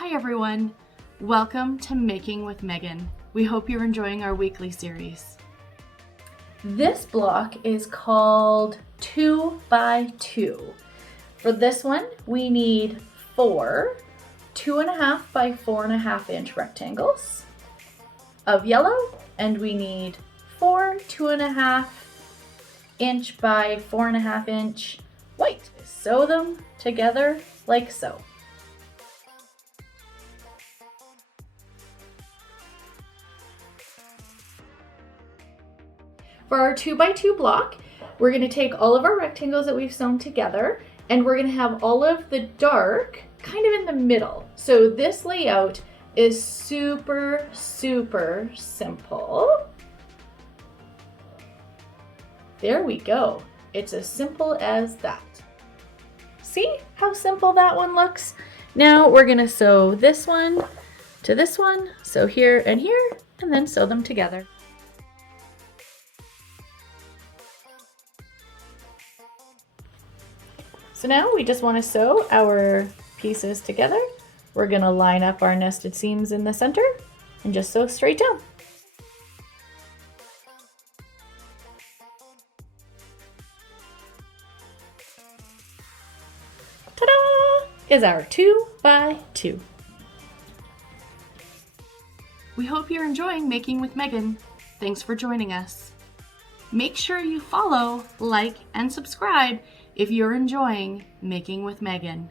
Hi everyone, welcome to Making with Meagan. We hope you're enjoying our weekly series. This block is called 2 by 2. For this one, we need 4 2.5 by 4.5 inch rectangles of yellow, and we need 4 2.5 inch by 4.5 inch white. Sew them together like so. For our 2 by 2 block, we're going to take all of our rectangles that we've sewn together, and we're going to have all of the dark kind of in the middle. So this layout is super simple. There we go. It's as simple as that. See how simple that one looks? Now we're going to sew this one to this one, so here and here, and then sew them together. So now we just want to sew our pieces together. We're going to line up our nested seams in the center and just sew straight down. Ta-da! Is our 2 by 2. We hope you're enjoying Making with Meagan. Thanks for joining us. Make sure you follow, like, and subscribe if you're enjoying Making with Meagan.